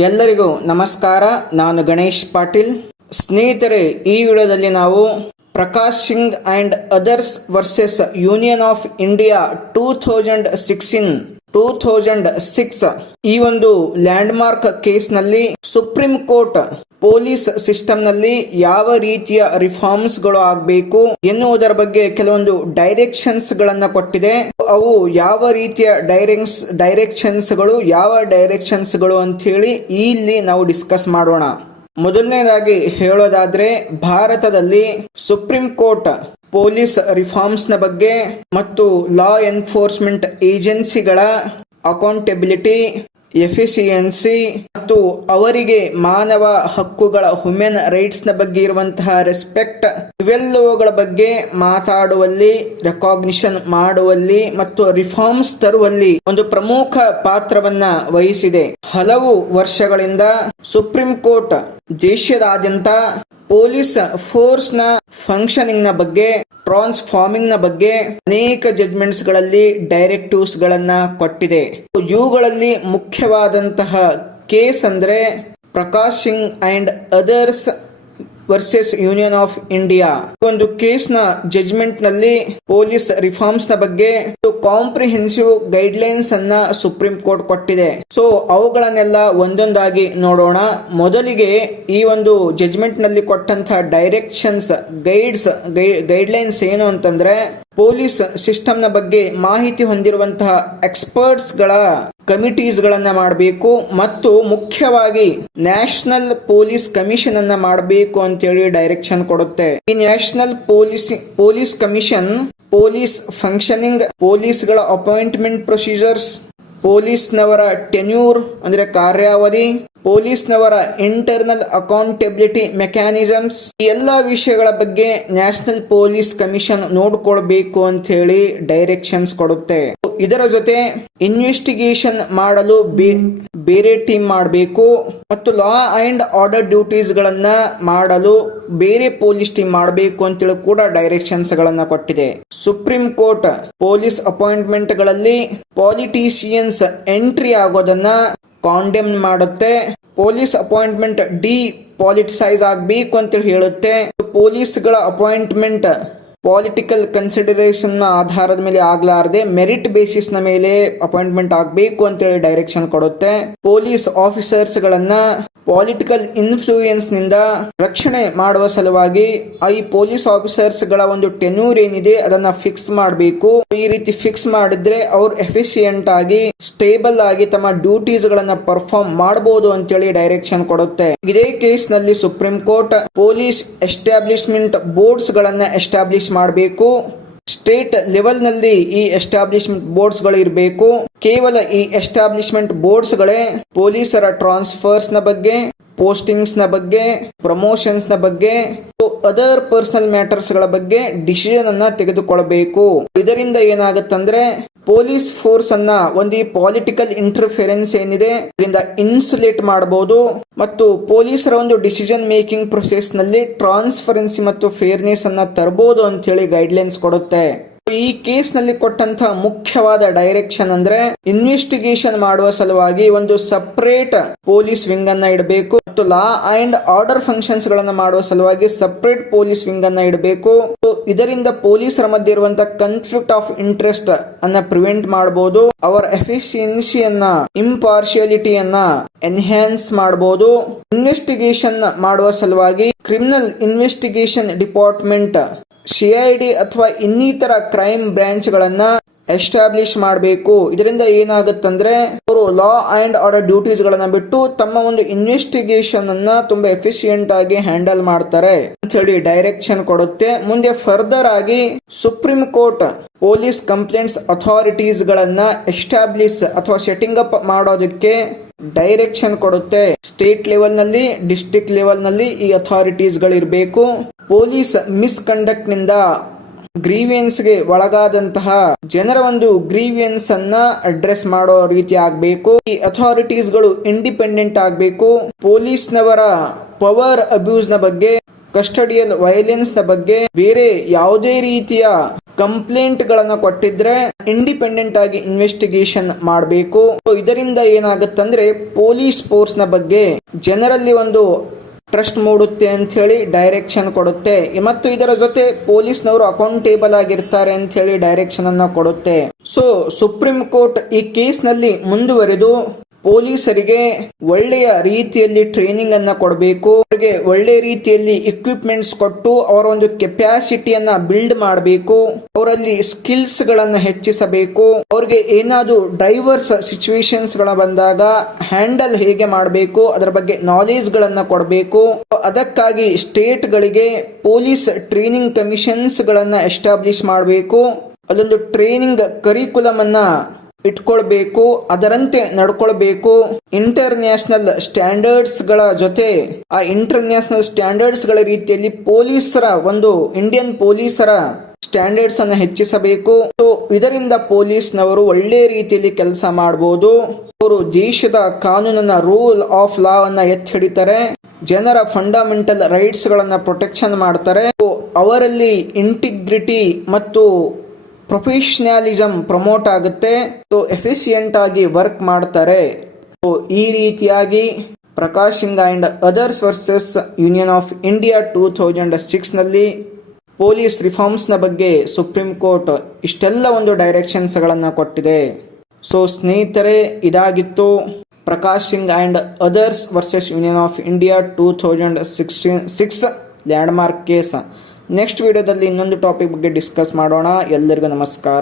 ಎಲ್ಲರಿಗೂ ನಮಸ್ಕಾರ. ನಾನು ಗಣೇಶ್ ಪಾಟೀಲ್. ಸ್ನೇಹಿತರೆ, ಈ ವಿಡಿಯೋದಲ್ಲಿ ನಾವು Prakash Singh and others versus union of India 2006 ಈ ಒಂದು ಲ್ಯಾಂಡ್ ಮಾರ್ಕ್ ಕೇಸ್ನಲ್ಲಿ ಸುಪ್ರೀಂ ಕೋರ್ಟ್ ಪೊಲೀಸ್ ಸಿಸ್ಟಮ್ ನಲ್ಲಿ ಯಾವ ರೀತಿಯ ರಿಫಾರ್ಮ್ಸ್ ಗಳು ಆಗಬೇಕು ಎನ್ನುವುದರ ಬಗ್ಗೆ ಕೆಲವೊಂದು ಡೈರೆಕ್ಷನ್ಸ್ ಗಳನ್ನ ಕೊಟ್ಟಿದೆ. ಅವು ಯಾವ ರೀತಿಯ ಡೈರೆಕ್ಷನ್ಸ್ ಗಳು ಅಂತ ಹೇಳಿ ಇಲ್ಲಿ ನಾವು ಡಿಸ್ಕಸ್ ಮಾಡೋಣ. ಮೊದಲನೇದಾಗಿ ಹೇಳೋದಾದ್ರೆ, ಭಾರತದಲ್ಲಿ ಸುಪ್ರೀಂ ಕೋರ್ಟ್ ಪೊಲೀಸ್ ರಿಫಾರ್ಮ್ಸ್ ನ ಬಗ್ಗೆ ಮತ್ತು ಲಾ ಎನ್ಫೋರ್ಸ್ಮೆಂಟ್ ಏಜೆನ್ಸಿಗಳ ಅಕೌಂಟೆಬಿಲಿಟಿ, ಎಫಿಸಿಯನ್ಸಿ ಮತ್ತು ಅವರಿಗೆ ಮಾನವ ಹಕ್ಕುಗಳ ಹ್ಯೂಮನ್ ರೈಟ್ಸ್ ನ ಬಗ್ಗೆ ಇರುವಂತಹ ರೆಸ್ಪೆಕ್ಟ್, ಇವೆಲ್ಲವುಗಳ ಬಗ್ಗೆ ಮಾತಾಡುವಲ್ಲಿ, ರೆಕಾಗ್ನಿಷನ್ ಮಾಡುವಲ್ಲಿ ಮತ್ತು ರಿಫಾರ್ಮ್ಸ್ ತರುವಲ್ಲಿ ಒಂದು ಪ್ರಮುಖ ಪಾತ್ರವನ್ನ ವಹಿಸಿದೆ. ಹಲವು ವರ್ಷಗಳಿಂದ ಸುಪ್ರೀಂ ಕೋರ್ಟ್ ದೇಶದಾದ್ಯಂತ ಪೊಲೀಸ್ ಫೋರ್ಸ್ ನ ಫಂಕ್ಷನಿಂಗ್ ನ ಬಗ್ಗೆ, ಟ್ರಾನ್ಸ್ಫಾರ್ಮಿಂಗ್ ನ ಬಗ್ಗೆ ಅನೇಕ ಜಡ್ಜ್ಮೆಂಟ್ಸ್ ಗಳಲ್ಲಿ ಡೈರೆಕ್ಟಿವ್ಸ್ ಗಳನ್ನ ಕೊಟ್ಟಿದೆ. ಇವುಗಳಲ್ಲಿ ಮುಖ್ಯವಾದಂತಹ ಕೇಸ್ ಅಂದ್ರೆ Prakash Singh and others versus union of India. ಒಂದು ಕೇಸ್ ನ ಜಡ್ಜ್ಮೆಂಟ್ ನಲ್ಲಿ ಪೊಲೀಸ್ ರಿಫಾರ್ಮ್ಸ್ ನ ಬಗ್ಗೆ ಕಾಂಪ್ರಿಹೆನ್ಸಿವ್ ಗೈಡ್ ಲೈನ್ಸ್ ಅನ್ನ ಸುಪ್ರೀಂ ಕೋರ್ಟ್ ಕೊಟ್ಟಿದೆ. ಸೊ ಅವುಗಳನ್ನೆಲ್ಲ ಒಂದೊಂದಾಗಿ ನೋಡೋಣ. ಮೊದಲಿಗೆ ಈ ಒಂದು ಜಡ್ಜ್ಮೆಂಟ್ ನಲ್ಲಿ ಕೊಟ್ಟಂತಹ ಡೈರೆಕ್ಷನ್ಸ್, ಗೈಡ್ ಲೈನ್ಸ್ ಏನು ಅಂತಂದ್ರೆ, ಪೊಲೀಸ್ ಸಿಸ್ಟಮ್ ನ ಬಗ್ಗೆ ಮಾಹಿತಿ ಹೊಂದಿರುವಂತಹ ಎಕ್ಸ್ಪರ್ಟ್ಸ್ ಗಳ ಕಮಿಟೀಸ್ ಗಳನ್ನ ಮಾಡಬೇಕು ಮತ್ತು ಮುಖ್ಯವಾಗಿ ನ್ಯಾಷನಲ್ ಪೊಲೀಸ್ ಕಮಿಷನ್ ಅನ್ನ ಮಾಡಬೇಕು ಅಂತೇಳಿ ಡೈರೆಕ್ಷನ್ ಕೊಡುತ್ತೆ. ಈ national police commission police functioning, police ಗಳ ಅಪಾಯಿಂಟ್ಮೆಂಟ್ ಪ್ರೊಸೀಜರ್ಸ್, ಪೊಲೀಸ್ನವರ ಟೆನ್ಯೂರ್ ಅಂದ್ರೆ ಕಾರ್ಯಾವಧಿ, ಪೊಲೀಸ್ನವರ ಇಂಟರ್ನಲ್ ಅಕೌಂಟೆಬಿಲಿಟಿ ಮೆಕ್ಯಾನಿಸಮ್ಸ್, ಈ ಎಲ್ಲಾ ವಿಷಯಗಳ ಬಗ್ಗೆ ನ್ಯಾಷನಲ್ ಪೊಲೀಸ್ ಕಮಿಷನ್ ನೋಡ್ಕೊಳ್ಬೇಕು ಅಂತ ಹೇಳಿ ಡೈರೆಕ್ಷನ್ಸ್ ಕೊಡುತ್ತೆ. ಇದರ ಜೊತೆ ಇನ್ವೆಸ್ಟಿಗೇಷನ್ ಮಾಡಲು ಬೇರೆ ಟೀಮ್ ಮಾಡಬೇಕು ಮತ್ತು ಲಾ ಅಂಡ್ ಆರ್ಡರ್ ಡ್ಯೂಟೀಸ್ ಗಳನ್ನ ಮಾಡಲು ಬೇರೆ ಪೊಲೀಸ್ ಟೀಮ್ ಮಾಡಬೇಕು ಅಂತೇಳಿ ಕೂಡ ಡೈರೆಕ್ಷನ್ಸ್ ಗಳನ್ನ ಕೊಟ್ಟಿದೆ. ಸುಪ್ರೀಂ ಕೋರ್ಟ್ ಪೊಲೀಸ್ ಅಪಾಯಿಂಟ್ಮೆಂಟ್ ಗಳಲ್ಲಿ ಪಾಲಿಟಿಷಿಯನ್ಸ್ ಎಂಟ್ರಿ ಆಗೋದನ್ನ ಕಾಂಡೆಮ್ ಮಾಡುತ್ತೆ. ಪೊಲೀಸ್ ಅಪಾಯಿಂಟ್ಮೆಂಟ್ ಪಾಲಿಟಿಸೈಸ್ ಆಗಬೇಕು ಅಂತ ಹೇಳುತ್ತೆ. ಪೊಲೀಸ್ ಗಳ ಅಪಾಯಿಂಟ್ಮೆಂಟ್ ಪೊಲಿಟಿಕಲ್ ಕನ್ಸಿಡರೇಷನ್ ನ ಆಧಾರದ ಮೇಲೆ ಆಗ್ಲಾರದೆ ಮೆರಿಟ್ ಬೇಸಿಸ್ ನ ಮೇಲೆ ಅಪಾಯಿಂಟ್ಮೆಂಟ್ ಆಗಬೇಕು ಅಂತೇಳಿ ಡೈರೆಕ್ಷನ್ ಕೊಡುತ್ತೆ. ಪೊಲೀಸ್ ಆಫೀಸರ್ಸ್ ಗಳನ್ನ ಪೊಲಿಟಿಕಲ್ ಇನ್ಫ್ಲೂಯೆನ್ಸ್ ನಿಂದ ರಕ್ಷಣೆ ಮಾಡುವ ಸಲುವಾಗಿ ಈ ಪೊಲೀಸ್ ಆಫೀಸರ್ಸ್ ಗಳ ಒಂದು ಟೆನ್ಯೂರ್ ಏನಿದೆ ಅದನ್ನ ಫಿಕ್ಸ್ ಮಾಡಬೇಕು. ಈ ರೀತಿ ಫಿಕ್ಸ್ ಮಾಡಿದ್ರೆ ಅವ್ರು ಎಫಿಷಿಯಂಟ್ ಆಗಿ, ಸ್ಟೇಬಲ್ ಆಗಿ ತಮ್ಮ ಡ್ಯೂಟೀಸ್ ಗಳನ್ನ ಪರ್ಫಾರ್ಮ್ ಮಾಡಬಹುದು ಅಂತೇಳಿ ಡೈರೆಕ್ಷನ್ ಕೊಡುತ್ತೆ. ಇದೇ ಕೇಸ್ ನಲ್ಲಿ supreme court police establishment boards ಗಳನ್ನ ಎಸ್ಟಾಬ್ಲಿಷ್ ಮಾಡಬೇಕು. ಸ್ಟೇಟ್ ಲೆವೆಲ್ ನಲ್ಲಿ ಈ ಎಸ್ಟಾಬ್ಲಿಷ್ಮೆಂಟ್ ಬೋರ್ಡ್ಸ್ ಗಳು ಇರಬೇಕು. ಕೇವಲ ಈ ಎಸ್ಟಾಬ್ಲಿಷ್ಮೆಂಟ್ ಬೋರ್ಡ್ಸ್ ಗಳೇ ಪೊಲೀಸರ ಟ್ರಾನ್ಸ್ಫರ್ಸ್ ನ ಬಗ್ಗೆ, ಪೋಸ್ಟಿಂಗ್ಸ್ ನ ಬಗ್ಗೆ, ಪ್ರಮೋಷನ್ಸ್ ನ ಬಗ್ಗೆ, ಅದರ್ ಪರ್ಸನಲ್ ಮ್ಯಾಟರ್ಸ್ ಗಳ ಬಗ್ಗೆ ಡಿಸಿಷನ್ ಅನ್ನ ತೆಗೆದುಕೊಳ್ಳಬೇಕು. ಇದರಿಂದ ಏನಾಗುತ್ತಂದ್ರೆ ಪೊಲೀಸ್ ಫೋರ್ಸ್ ಅನ್ನ ಒಂದು ಪೊಲಿಟಿಕಲ್ ಇಂಟರ್ಫಿರೆನ್ಸ್ ಏನಿದೆ ಇದರಿಂದ ಇನ್ಸುಲೇಟ್ ಮಾಡಬಹುದು ಮತ್ತು ಪೊಲೀಸರ ಒಂದು ಡಿಸಿಷನ್ ಮೇಕಿಂಗ್ ಪ್ರೊಸೆಸ್ ನಲ್ಲಿ ಟ್ರಾನ್ಸ್ಪರೆನ್ಸಿ ಮತ್ತು ಫೇರ್ನೆಸ್ ಅನ್ನ ತರಬಹುದು ಅಂತ ಹೇಳಿ ಗೈಡ್ ಲೈನ್ಸ್ ಕೊಡುತ್ತೆ. ಈ ಕೇಸ್ ನಲ್ಲಿ ಕೊಟ್ಟಂತಹ ಮುಖ್ಯವಾದ ಡೈರೆಕ್ಷನ್ ಅಂದ್ರೆ, ಇನ್ವೆಸ್ಟಿಗೇಷನ್ ಮಾಡುವ ಸಲುವಾಗಿ ಒಂದು ಸಪರೇಟ್ ಪೊಲೀಸ್ ವಿಂಗ್ ಅನ್ನ ಇಡಬೇಕು ಮತ್ತು ಲಾ ಅಂಡ್ ಆರ್ಡರ್ ಫಂಕ್ಷನ್ಸ್ ಗಳನ್ನ ಮಾಡುವ ಸಲುವಾಗಿ ಸಪರೇಟ್ ಪೊಲೀಸ್ ವಿಂಗ್ ಅನ್ನ ಇಡಬೇಕು. ಇದರಿಂದ ಪೊಲೀಸರ ಮಧ್ಯೆ ಇರುವಂತಹ ಕನ್ಫ್ಲಿಕ್ಟ್ ಆಫ್ ಇಂಟ್ರೆಸ್ಟ್ ಅನ್ನ ಪ್ರಿವೆಂಟ್ ಮಾಡಬಹುದು. ಅವರ ಎಫಿಷಿಯನ್ಸಿಯನ್ನ, ಇಂಪಾರ್ಶಿಯಾಲಿಟಿಯನ್ನ ಎನ್ಹ್ಯಾನ್ಸ್ ಮಾಡಬಹುದು. ಇನ್ವೆಸ್ಟಿಗೇಷನ್ ಮಾಡುವ ಸಲುವಾಗಿ ಕ್ರಿಮಿನಲ್ ಇನ್ವೆಸ್ಟಿಗೇಷನ್ ಡಿಪಾರ್ಟ್ಮೆಂಟ್, CID ಅಥವಾ ಇನ್ನಿತರ ಕ್ರೈಮ್ ಬ್ರಾಂಚ್ ಗಳನ್ನ ಎಸ್ಟಾಬ್ಲಿಷ್ ಮಾಡಬೇಕು. ಇದರಿಂದ ಏನಾಗುತ್ತಂದ್ರೆ ಅವರು ಲಾ ಅಂಡ್ ಆರ್ಡರ್ ಡ್ಯೂಟೀಸ್ ಗಳನ್ನ ಬಿಟ್ಟು ತಮ್ಮ ಒಂದು ಇನ್ವೆಸ್ಟಿಗೇಷನ್ ಅನ್ನ ತುಂಬಾ ಎಫಿಷಿಯಂಟ್ ಆಗಿ ಹ್ಯಾಂಡಲ್ ಮಾಡ್ತಾರೆ ಅಂತ ಹೇಳಿ ಡೈರೆಕ್ಷನ್ ಕೊಡುತ್ತೆ. ಮುಂದೆ ಫರ್ದರ್ ಆಗಿ supreme court police complaints authorities ಗಳನ್ನ ಎಸ್ಟಾಬ್ಲಿಷ್ ಅಥವಾ ಸೆಟ್ಟಿಂಗ್ ಅಪ್ ಮಾಡೋದಕ್ಕೆ ಡೈರೆಕ್ಷನ್ ಕೊಡುತ್ತೆ. ಸ್ಟೇಟ್ ಲೆವೆಲ್ ನಲ್ಲಿ, ಡಿಸ್ಟ್ರಿಕ್ಟ್ ಲೆವೆಲ್ ನಲ್ಲಿ ಈ ಅಥಾರಿಟೀಸ್ ಗಳಿರಬೇಕು. ಪೊಲೀಸ್ ಮಿಸ್ಕಂಡಕ್ಟ್ ನಿಂದ ಗ್ರೀವಿಯನ್ಸ್ ಗೆ ಒಳಗಾದಂತಹ ಜನರ ಒಂದು ಗ್ರೀವಿಯನ್ಸ್ ಅನ್ನ ಅಡ್ರೆಸ್ ಮಾಡೋ ರೀತಿ ಆಗಬೇಕು. ಈ ಅಥಾರಿಟೀಸ್ ಗಳು ಇಂಡಿಪೆಂಡೆಂಟ್ ಆಗಬೇಕು. ಪೊಲೀಸ್ನವರ ಪವರ್ ಅಬ್ಯೂಸ್ ನ ಬಗ್ಗೆ, ಕಸ್ಟಡಿಯಲ್ ವೈಲೆನ್ಸ್ ನ ಬಗ್ಗೆ, ಬೇರೆ ಯಾವುದೇ ರೀತಿಯ ಕಂಪ್ಲೇಂಟ್ಗಳನ್ನು ಕೊಟ್ಟಿದ್ರೆ ಇಂಡಿಪೆಂಡೆಂಟ್ ಆಗಿ ಇನ್ವೆಸ್ಟಿಗೇಷನ್ ಮಾಡಬೇಕು. ಇದರಿಂದ ಏನಾಗುತ್ತಂದ್ರೆ ಪೊಲೀಸ್ ಫೋರ್ಸ್ನ ಬಗ್ಗೆ ಜನರಲ್ಲಿ ಒಂದು ಟ್ರಸ್ಟ್ ಮೂಡುತ್ತೆ ಅಂತ ಹೇಳಿ ಡೈರೆಕ್ಷನ್ ಕೊಡುತ್ತೆ ಮತ್ತು ಇದರ ಜೊತೆ ಪೊಲೀಸ್ನವರು ಅಕೌಂಟೇಬಲ್ ಆಗಿರ್ತಾರೆ ಅಂತ ಹೇಳಿ ಡೈರೆಕ್ಷನ್ ಅನ್ನ ಕೊಡುತ್ತೆ. ಸೊ ಸುಪ್ರೀಂ ಕೋರ್ಟ್ ಈ ಕೇಸ್ನಲ್ಲಿ ಮುಂದುವರೆದು ಪೊಲೀಸರಿಗೆ ಒಳ್ಳೆಯ ರೀತಿಯಲ್ಲಿ ಟ್ರೈನಿಂಗ್ ಅನ್ನ ಕೊಡಬೇಕು, ಅವರಿಗೆ ಒಳ್ಳೆಯ ರೀತಿಯಲ್ಲಿ ಇಕ್ವಿಪ್ಮೆಂಟ್ಸ್ ಕೊಟ್ಟು ಅವರ ಒಂದು ಕೆಪಾಸಿಟಿಯನ್ನ ಬಿಲ್ಡ್ ಮಾಡಬೇಕು, ಅವರಲ್ಲಿ ಸ್ಕಿಲ್ಸ್ ಗಳನ್ನ ಹೆಚ್ಚಿಸಬೇಕು, ಅವ್ರಿಗೆ ಏನಾದ್ರು ಡೈವರ್ಸ್ ಸಿಚುವೇಶನ್ಸ್ ಗಳ ಬಂದಾಗ ಹ್ಯಾಂಡಲ್ ಹೇಗೆ ಮಾಡಬೇಕು ಅದರ ಬಗ್ಗೆ ನಾಲೆಜ್ ಗಳನ್ನ ಕೊಡಬೇಕು. ಅದಕ್ಕಾಗಿ ಸ್ಟೇಟ್ ಗಳಿಗೆ ಪೊಲೀಸ್ ಟ್ರೈನಿಂಗ್ ಕಮಿಷನ್ಸ್ ಗಳನ್ನ ಎಸ್ಟಾಬ್ಲಿಷ್ ಮಾಡಬೇಕು, ಅಲ್ಲೊಂದು ಟ್ರೈನಿಂಗ್ ಕರಿಕ್ಯುಲಮ್ ಅನ್ನ ಇಟ್ಕೊಳ್ಬೇಕು, ಅದರಂತೆ ನಡ್ಕೊಳ್ಬೇಕು. ಇಂಟರ್ನ್ಯಾಷನಲ್ ಸ್ಟ್ಯಾಂಡರ್ಡ್ಸ್ ಗಳ ಜೊತೆ ಆ ಇಂಟರ್ನ್ಯಾಷನಲ್ ಸ್ಟ್ಯಾಂಡರ್ಡ್ಸ್ ಗಳ ರೀತಿಯಲ್ಲಿ ಪೊಲೀಸರ ಒಂದು ಇಂಡಿಯನ್ ಪೊಲೀಸರ ಸ್ಟ್ಯಾಂಡರ್ಡ್ಸ್ ಅನ್ನು ಹೆಚ್ಚಿಸಬೇಕು. ಇದರಿಂದ ಪೊಲೀಸ್ನವರು ಒಳ್ಳೆ ರೀತಿಯಲ್ಲಿ ಕೆಲಸ ಮಾಡಬಹುದು. ಅವರು ದೇಶದ ಕಾನೂನನ್ನ ರೂಲ್ ಆಫ್ ಲಾ ಅನ್ನ ಎತ್ತಿ ಹಿಡಿತಾರೆ, ಜನರ ಫಂಡಮೆಂಟಲ್ ರೈಟ್ಸ್ ಗಳನ್ನ ಪ್ರೊಟೆಕ್ಷನ್ ಮಾಡ್ತಾರೆ, ಅವರಲ್ಲಿ ಇಂಟಿಗ್ರಿಟಿ ಮತ್ತು ಪ್ರೊಫೆಷನಲಿಸಮ್ ಪ್ರಮೋಟ್ ಆಗುತ್ತೆ, ಎಫಿಷಿಯಂಟ್ ಆಗಿ ವರ್ಕ್ ಮಾಡ್ತಾರೆ. ಈ ರೀತಿಯಾಗಿ Prakash Singh and others versus union of India 2006 ನಲ್ಲಿ ಪೊಲೀಸ್ ರಿಫಾರ್ಮ್ಸ್ ನ ಬಗ್ಗೆ ಸುಪ್ರೀಂ ಕೋರ್ಟ್ ಇಷ್ಟೆಲ್ಲ ಒಂದು ಡೈರೆಕ್ಷನ್ಸ್ ಗಳನ್ನ ಕೊಟ್ಟಿದೆ. ಸೊ ಸ್ನೇಹಿತರೆ, ಇದಾಗಿತ್ತು Prakash Singh and others versus union of India 2006 land mark case. Next ವಿಡಿಯೋದಲ್ಲಿ ಇನ್ನೊಂದು ಟಾಪಿಕ್ ಬಗ್ಗೆ ಡಿಸ್ಕಸ್ ಮಾಡೋಣ. ಎಲ್ಲರಿಗೂ ನಮಸ್ಕಾರ.